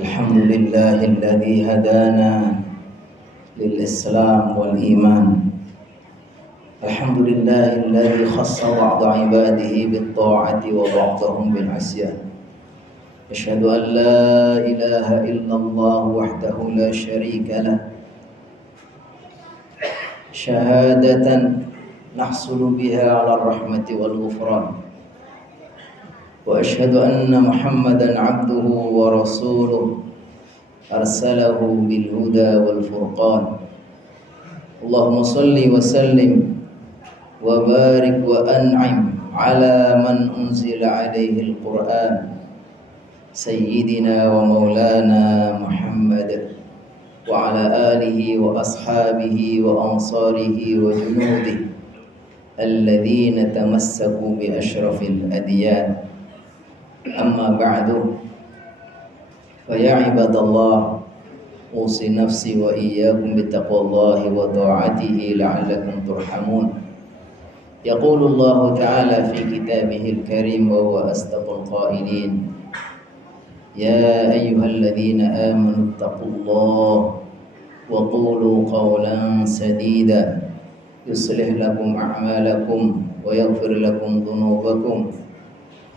الحمد لله الذي هدانا للإسلام والإيمان. الحمد لله الذي خص بعض عباده بالطاعة وبعضهم بالعصيان. أشهد أن لا إله إلا الله وحده لا شريك له شهادة نحصل بها على الرحمة والغفران. وأشهد أن محمدا عبده ورسوله أرسله بالهدى والفرقان. اللهم صل وسلم وبارك وأنعم على من أنزل عليه القرآن سيدنا ومولانا محمد وعلى آله وأصحابه وأنصاره وجنوده الذين تمسكوا بأشرف الأديان. أما بعد، فيا عباد الله، أوصي نفسي وإياكم بتقوى الله وطاعته لعلكم ترحمون. يقول الله تعالى في كتابه الكريم وهو أصدق القائلين: يا أيها الذين آمنوا اتقوا الله وقولوا قولا سديدا يصلح لكم أعمالكم ويغفر لكم ذنوبكم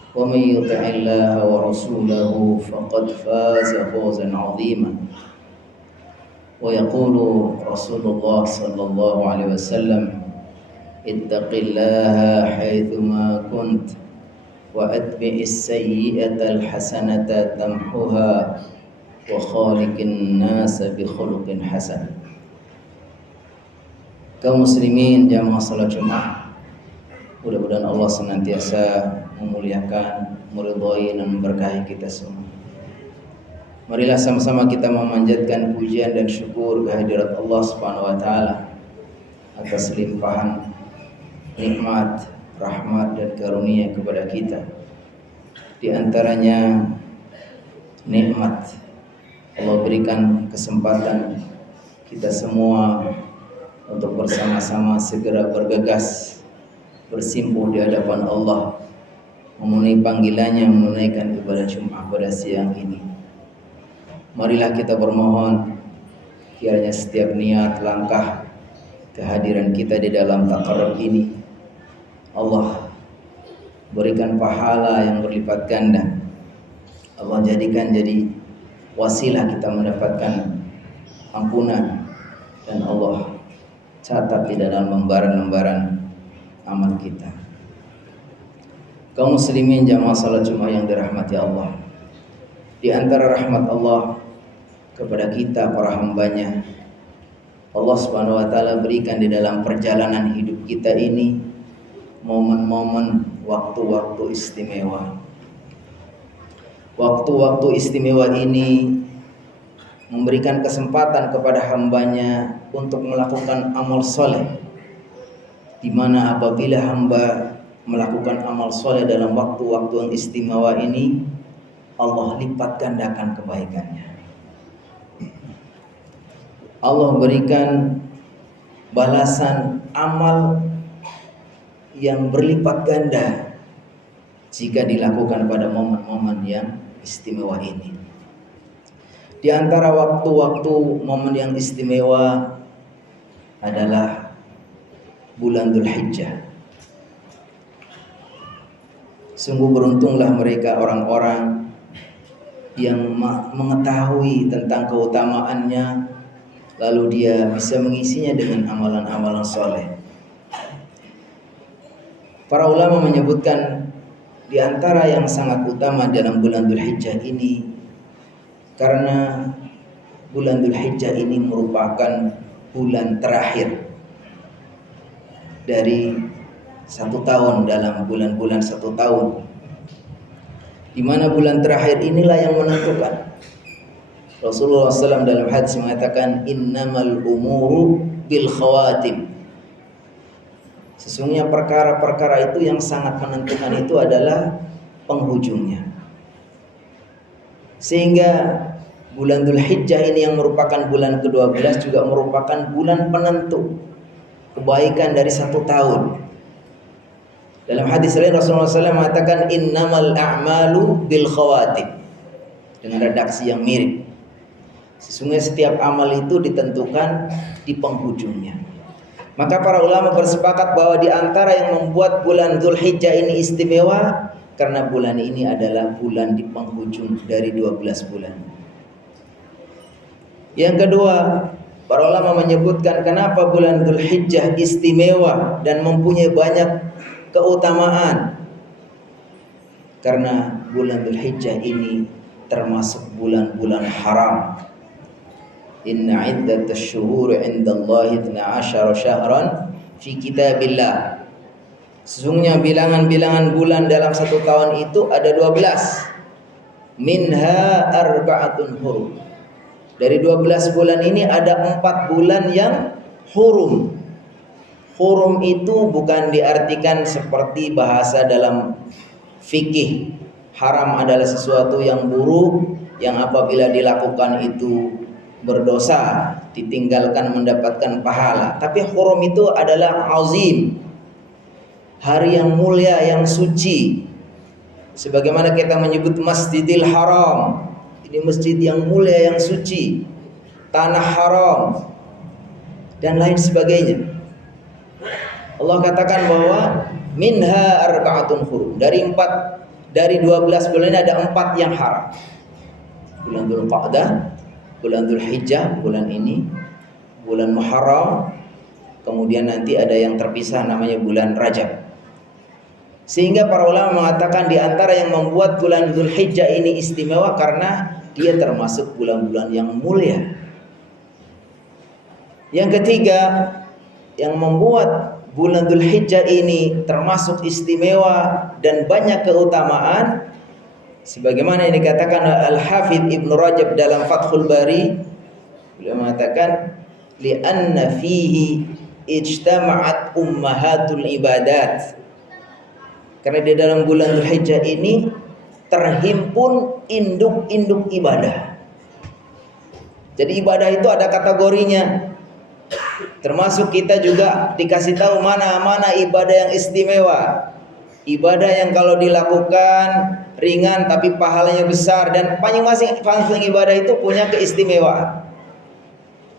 ومن يطع الله ورسوله فقد فاز فوزا عظيما. ويقول رسول الله صلى الله عليه وسلم: اتق الله حيثما كنت وأتبع السيئة الحسنة تمحها وخالق الناس بخلق حسن. Kaum muslimin jamaah salat Jumat, mudah-mudahan Allah senantiasa memuliakan, meridhai dan memberkahi kita semua. Marilah sama-sama kita memanjatkan pujian dan syukur kehadirat Allah Subhanahu wa taala atas limpahan nikmat, rahmat dan karunia kepada kita. Di antaranya nikmat Allah berikan kesempatan kita semua untuk bersama-sama segera bergegas bersimpuh di hadapan Allah, memenuhi panggilannya, menunaikan ibadah Jumat pada siang ini. Marilah kita bermohon kiranya setiap niat, langkah, kehadiran kita di dalam taqarrub ini Allah berikan pahala yang berlipat ganda. Allah jadikan jadi wasilah kita mendapatkan ampunan, dan Allah catat di dalam lembaran-lembaran amal kita. Kaum muslimin jamaah salat Jumat yang dirahmati Allah, di antara rahmat Allah kepada kita para hambanya, Allah Subhanahu wa taala berikan di dalam perjalanan hidup kita ini momen-momen waktu-waktu istimewa. Waktu-waktu istimewa ini memberikan kesempatan kepada hambanya untuk melakukan amal soleh, di mana apabila hamba melakukan amal soleh dalam waktu-waktu yang istimewa ini, Allah lipat gandakan kebaikannya. Allah berikan balasan amal yang berlipat ganda jika dilakukan pada momen-momen yang istimewa ini. Di antara waktu-waktu momen yang istimewa adalah bulan Dzulhijjah. Sungguh beruntunglah mereka orang-orang yang mengetahui tentang keutamaannya, lalu dia bisa mengisinya dengan amalan-amalan soleh. Para ulama menyebutkan di antara yang sangat utama dalam bulan Dzulhijjah ini, karena bulan Dzulhijjah ini merupakan bulan terakhir dari satu tahun dalam bulan-bulan satu tahun, di mana bulan terakhir inilah yang menentukan. Rasulullah SAW dalam hadis mengatakan, innamal umuru bil khawatim. Sesungguhnya perkara-perkara itu yang sangat menentukan itu adalah penghujungnya. Sehingga bulan Dzulhijjah ini yang merupakan bulan ke-12 juga merupakan bulan penentu kebaikan dari satu tahun. Dalam hadis lain Rasulullah SAW mengatakan innamal a'malu bil khawatim, dengan redaksi yang mirip. Sesungguhnya setiap amal itu ditentukan di penghujungnya. Maka para ulama bersepakat bahwa di antara yang membuat bulan Dzulhijjah ini istimewa karena bulan ini adalah bulan di penghujung dari 12 bulan. Yang kedua, para ulama menyebutkan kenapa bulan Dzulhijjah istimewa dan mempunyai banyak keutamaan. Karena bulan Dzulhijjah ini termasuk bulan-bulan haram. Inna iddatash syuhuri 'indallahi 12 syahran fi kitabillah. Sesungguhnya bilangan-bilangan bulan dalam satu tahun itu ada 12. Minha arba'atun hurum. Dari 12 bulan ini ada 4 bulan yang hurum. Hurum itu bukan diartikan seperti bahasa dalam fikih. Haram adalah sesuatu yang buruk, yang apabila dilakukan itu berdosa, ditinggalkan mendapatkan pahala. Tapi hurum itu adalah azim, hari yang mulia, yang suci. Sebagaimana kita menyebut Masjidil Haram, ini masjid yang mulia, yang suci, tanah haram, dan lain sebagainya. Allah katakan bahwa minha arba'atun hurum. Dari 12 bulan ini ada 4 yang haram. Bulan Dzulqa'dah, bulan Dzulhijjah, bulan ini, bulan Muharram, kemudian nanti ada yang terpisah namanya bulan Rajab. Sehingga para ulama mengatakan di antara yang membuat bulan Dzulhijjah ini istimewa karena dia termasuk bulan-bulan yang mulia. Yang ketiga, yang membuat bulan Dzulhijjah ini termasuk istimewa dan banyak keutamaan, sebagaimana yang dikatakan Al-Hafidz Ibnu Rajab dalam Fathul Bari, beliau mengatakan li'anna fihi ijtama'at ummahatul ibadat. Karena di dalam bulan Dzulhijjah ini terhimpun induk-induk ibadah. Jadi ibadah itu ada kategorinya. Termasuk kita juga dikasih tahu mana-mana ibadah yang istimewa. Ibadah yang kalau dilakukan ringan tapi pahalanya besar, dan masing-masing ibadah itu punya keistimewaan.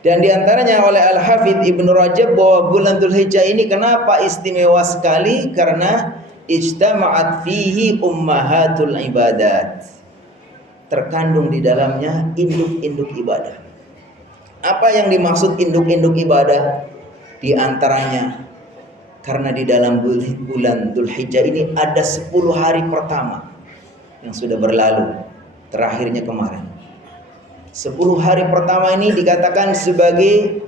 Dan diantaranya oleh Al-Hafidz Ibnu Rajab bahwa bulan Dzulhijjah ini kenapa istimewa sekali? Karena ijtama'at fihi ummahatul ibadat. Terkandung di dalamnya induk-induk ibadah. Apa yang dimaksud induk-induk ibadah? Di antaranya karena di dalam bulan Dzulhijjah ini ada 10 hari pertama yang sudah berlalu, terakhirnya kemarin. 10 hari pertama ini dikatakan sebagai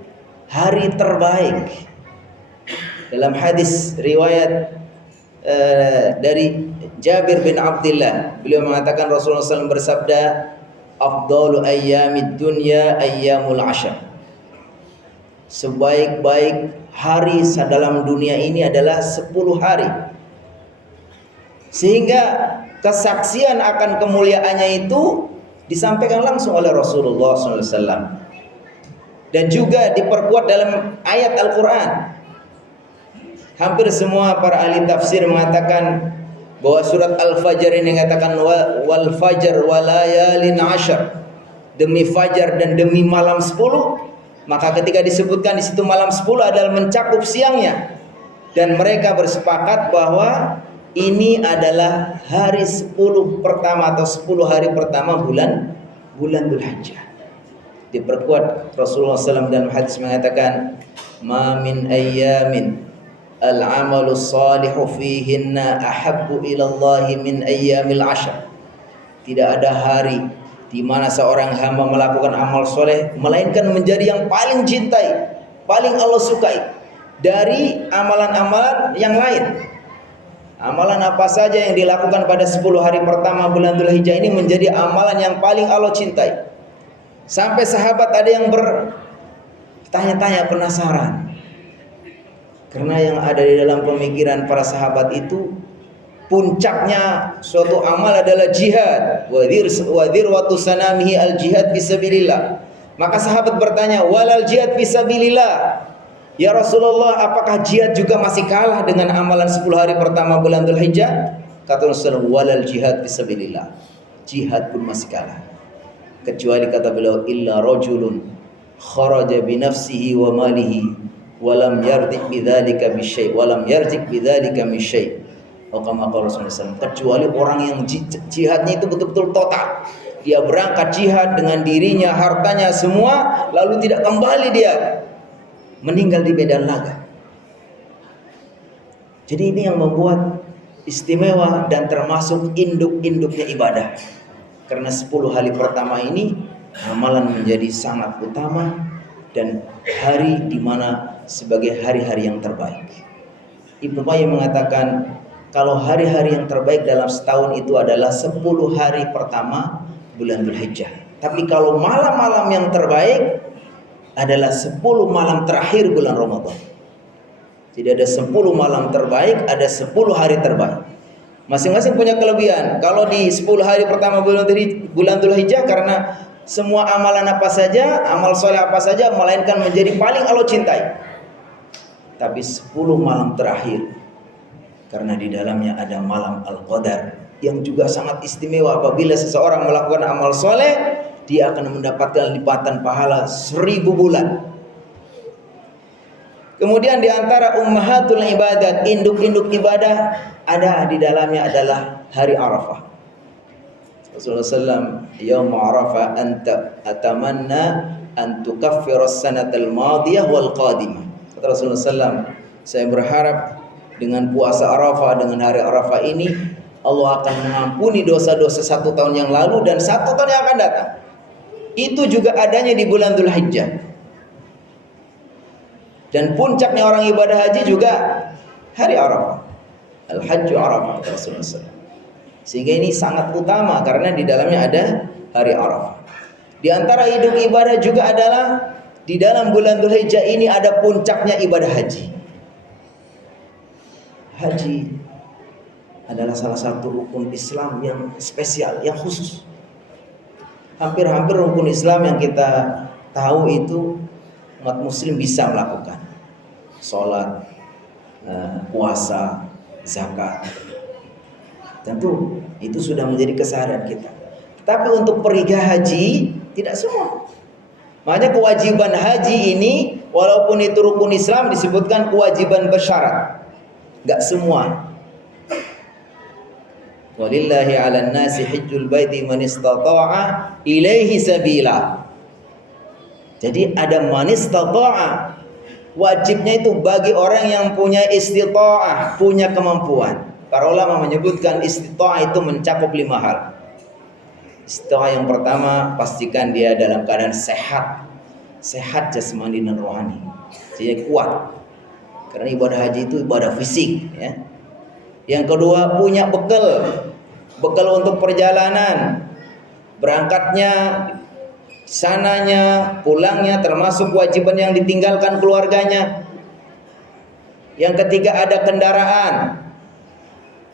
hari terbaik. Dalam hadis riwayat dari Jabir bin Abdullah, beliau mengatakan Rasulullah SAW bersabda, afdalu ayyamid dunya ayyamul ashar. Sebaik-baik hari dalam dunia ini adalah 10 hari. Sehingga kesaksian akan kemuliaannya itu disampaikan langsung oleh Rasulullah SAW. Dan juga diperkuat dalam ayat Al-Quran. Hampir semua para ahli tafsir mengatakan bahwa surat Al-Fajr ini mengatakan wal fajr walayalin ashar, demi fajar dan demi malam 10. Maka ketika disebutkan di situ malam 10 adalah mencakup siangnya, dan mereka bersepakat bahwa ini adalah hari 10 pertama atau 10 hari pertama bulan Dzulhijjah. Diperkuat Rasulullah SAW dalam hadis mengatakan ma min ayyamin al-amalu salihu fihinna ahabbu ilallahi min ayyamil ashar. Tidak ada hari di mana seorang hamba melakukan amal soleh melainkan menjadi yang paling cintai, paling Allah sukai dari amalan-amalan yang lain. Amalan apa saja yang dilakukan pada 10 hari pertama bulan Dzulhijjah ini menjadi amalan yang paling Allah cintai. Sampai sahabat ada yang bertanya-tanya, penasaran. Karena yang ada di dalam pemikiran para sahabat itu, puncaknya suatu amal adalah jihad. Wa dhirwatu sanamihi al-jihad fisabilillah. Maka sahabat bertanya, walal jihad fisabilillah. Ya Rasulullah, apakah jihad juga masih kalah dengan amalan 10 hari pertama bulan Dzulhijjah? Kata Rasulullah, walal jihad fisabilillah. Jihad pun masih kalah. Kecuali kata beliau, illa rajulun kharaja bi nafsihi wa malihi wa lam yardik bidzalika bisyai' wa lam yardik bidzalika misyai'. Kama qala Rasulullah, kecuali orang yang jihadnya itu betul-betul total. Dia berangkat jihad dengan dirinya, hartanya semua, lalu tidak kembali dia meninggal di medan laga. Jadi ini yang membuat istimewa dan termasuk induk-induknya ibadah. Karena 10 hari pertama ini amalan menjadi sangat utama dan hari di mana sebagai hari-hari yang terbaik. Ibnu Qayyim mengatakan kalau hari-hari yang terbaik dalam setahun itu adalah 10 hari pertama bulan Dzulhijjah. Tapi kalau malam-malam yang terbaik adalah 10 malam terakhir bulan Ramadan. Jadi ada 10 malam terbaik, ada 10 hari terbaik. Masing-masing punya kelebihan. Kalau di 10 hari pertama bulan Dzulhijjah, karena semua amalan apa saja, amal soleh apa saja, melainkan menjadi paling Allah cintai. Tapi 10 malam terakhir, karena di dalamnya ada malam Al-Qadar yang juga sangat istimewa. Apabila seseorang melakukan amal soleh, dia akan mendapatkan lipatan pahala 1000 bulan. Kemudian di antara ummahatul ibadat, induk-induk ibadah, ada di dalamnya adalah hari Arafah. Rasulullah SAW, yaum Arafah anta atamanna an tukaffira as-sanatal madiyah wal qadimah. Kata Rasulullah SAW, saya berharap dengan puasa Arafah, dengan hari Arafah ini, Allah akan mengampuni dosa-dosa 1 tahun yang lalu dan 1 tahun yang akan datang. Itu juga adanya di bulan Dzulhijjah. Dan puncaknya orang ibadah haji juga hari Arafah. Al-Hajju Arafah, kata Rasulullah SAW. Sehingga ini sangat utama karena di dalamnya ada hari Arafah. Di antara hidup ibadah juga adalah di dalam bulan Dzulhijjah ini ada puncaknya ibadah haji. Haji adalah salah satu rukun Islam yang spesial, yang khusus. Hampir-hampir rukun Islam yang kita tahu itu umat muslim bisa melakukan. Sholat, puasa, zakat. Tentu itu sudah menjadi keseharian kita. Tapi untuk pergi haji tidak semua. Makanya kewajiban haji ini walaupun itu rukun Islam disebutkan kewajiban bersyarat. Enggak semua. Walillahi 'alan nasi hajjul baiti man istata'a ilaihi sabila. Jadi ada man istata'a. Wajibnya itu bagi orang yang punya istita'ah, punya kemampuan. Para ulama menyebutkan istita'ah itu mencakup 5 hal. Istita'ah yang pertama, pastikan dia dalam keadaan sehat. Sehat jasmani dan rohani. Jadi kuat. Karena ibadah haji itu ibadah fisik, ya. Yang kedua, punya bekal untuk perjalanan, berangkatnya, sananya, pulangnya, termasuk kewajiban yang ditinggalkan keluarganya. Yang ketiga, ada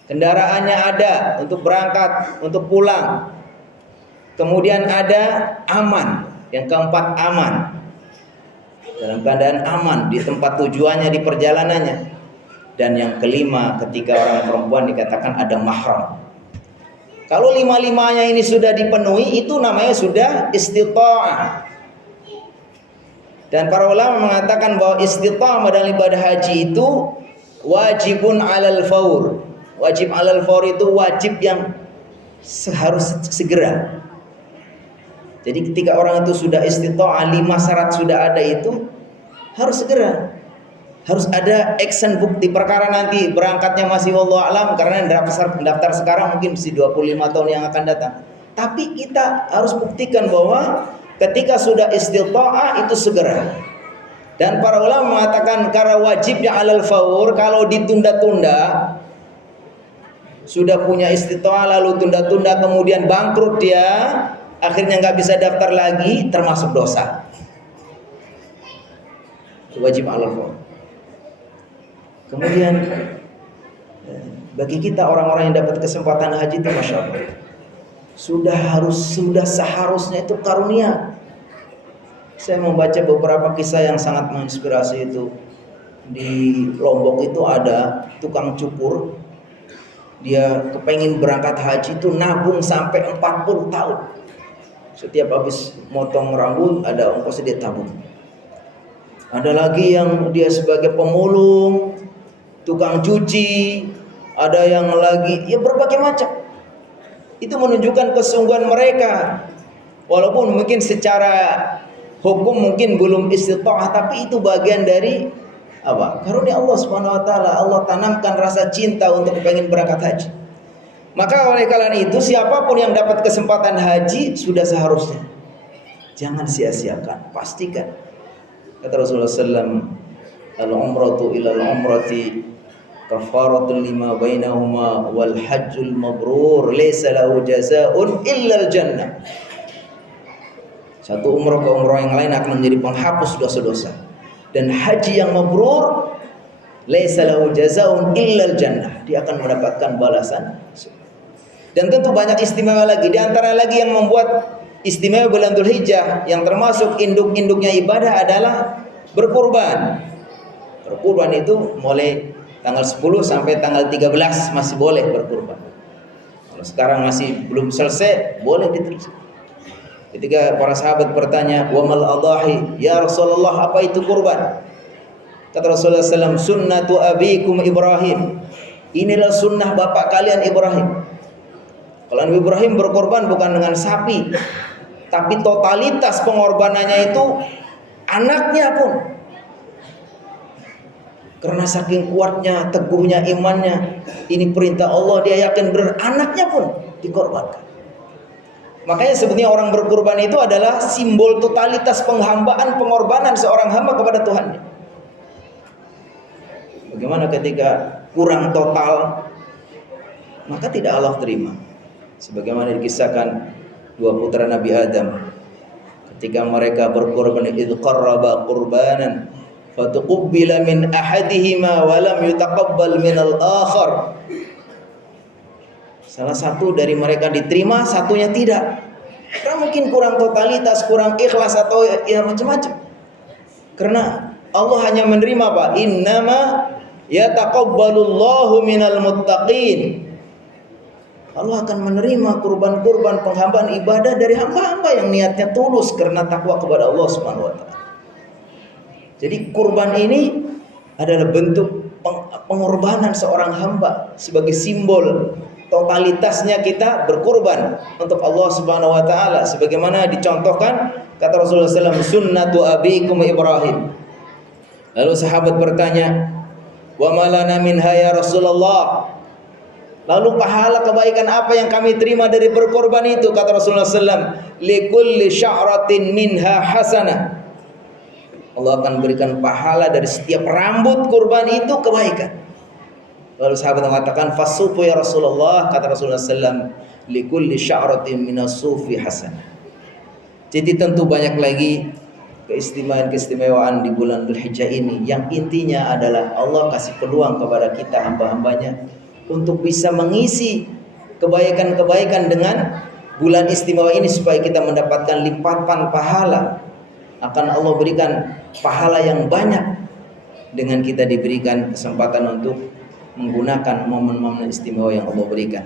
kendaraannya ada untuk berangkat, untuk pulang. Kemudian ada aman. Yang keempat, aman, dalam keadaan aman di tempat tujuannya, di perjalanannya. Dan yang kelima, ketika orang perempuan dikatakan ada mahram. Kalau 5-5-nya ini sudah dipenuhi, itu namanya sudah istita'ah. Dan para ulama mengatakan bahwa istita'ah dalam ibadah haji itu wajibun alal faur. Wajib alal faur itu wajib yang harus segera. Jadi ketika orang itu sudah istita'ah, 5 syarat sudah ada, itu harus segera. Harus ada action bukti. Perkara nanti berangkatnya masih wallahu alam, karena daftar sekarang mungkin masih 25 tahun yang akan datang. Tapi kita harus buktikan bahwa ketika sudah istita'ah itu segera. Dan para ulama mengatakan karena wajibnya alal faur, kalau ditunda-tunda, sudah punya istita'ah lalu tunda-tunda kemudian bangkrut dia, akhirnya nggak bisa daftar lagi, termasuk dosa. Wajib alal faur. Kemudian bagi kita orang-orang yang dapat kesempatan haji itu masya Allah, sudah seharusnya itu karunia. Saya membaca beberapa kisah yang sangat menginspirasi itu. di Lombok itu ada tukang cukur, dia kepengen berangkat haji itu nabung sampai 40 tahun. Setiap habis motong rambut ada ongkos dia tabung. Ada lagi yang dia sebagai pemulung, tukang cuci, ada yang lagi ya berbagai macam. Itu menunjukkan kesungguhan mereka. Walaupun mungkin secara hukum mungkin belum istita'ah, tapi itu bagian dari apa? Karunia Allah Subhanahu wa taala. Allah tanamkan rasa cinta untuk pengen berangkat haji. Maka oleh karena itu siapapun yang dapat kesempatan haji sudah seharusnya jangan sia-siakan, pastikan. Kata Rasulullah SAW, al-umratu ila al-umrati kafaratul lima bainahuma wal hajjul mabrur laysa lahu jazaa'un illa al-jannah. Satu umrah ke umrah yang lain akan menjadi penghapus dosa-dosa. Dan haji yang mabrur laysa lahu jazaa'un illa al-jannah. Dia akan mendapatkan balasan. Dan tentu banyak istimewa lagi. Di antara lagi yang membuat istimewa bulan Dzulhijjah yang termasuk induk-induknya ibadah adalah berkurban. Berkurban itu mulai tanggal 10 sampai tanggal 13 masih boleh berkurban. Kalau sekarang masih belum selesai, boleh diteruskan. Ketika para sahabat bertanya, "Wa mal adahi?" Ya Rasulullah, apa itu kurban? Kata Rasulullah SAW, "Sunnatu abikum Ibrahim." Inilah sunnah bapak kalian Ibrahim. Kalau Nabi Ibrahim berkorban bukan dengan sapi, tapi totalitas pengorbanannya itu anaknya pun. Karena saking kuatnya, teguhnya imannya, ini perintah Allah, dia yakin benar, anaknya pun dikorbankan. Makanya sebenarnya orang berkorban itu adalah simbol totalitas penghambaan, pengorbanan seorang hamba kepada Tuhannya. Bagaimana ketika kurang total, maka tidak Allah terima. Sebagaimana dikisahkan dua putra Nabi Adam, ketika mereka berkorban, idz qarraba qurbanan fatuqbila min ahadihima wa lam yutaqabbal min al-akhar. Salah satu dari mereka diterima, satunya tidak. Karena mungkin kurang totalitas, kurang ikhlas atau ya macam-macam. Karena Allah hanya menerima apa? Innama yataqabbalullahu minal muttaqin. Allah akan menerima kurban-kurban penghambaan ibadah dari hamba-hamba yang niatnya tulus karena takwa kepada Allah Subhanahu wa taala. Jadi kurban ini adalah bentuk pengorbanan seorang hamba sebagai simbol totalitasnya kita berkurban untuk Allah Subhanahu wa taala sebagaimana dicontohkan kata Rasulullah SAW, sunnatu abikum Ibrahim. Lalu sahabat bertanya, wa malana minha ya Rasulullah. Lalu pahala kebaikan apa yang kami terima dari berkorban itu? Kata Rasulullah SAW, likulli sya'ratin minha hasanah. Allah akan berikan pahala dari setiap rambut kurban itu kebaikan. Lalu sahabat mengatakan, fasufu ya Rasulullah. Kata Rasulullah SAW, likulli sya'ratin minas sufi hasanah. Jadi tentu banyak lagi keistimewaan di bulan Dzulhijjah ini. Yang intinya adalah Allah kasih peluang kepada kita hamba-hambanya untuk bisa mengisi kebaikan-kebaikan dengan bulan istimewa ini supaya kita mendapatkan limpahan pahala. Akan Allah berikan pahala yang banyak dengan kita diberikan kesempatan untuk menggunakan momen-momen istimewa yang Allah berikan.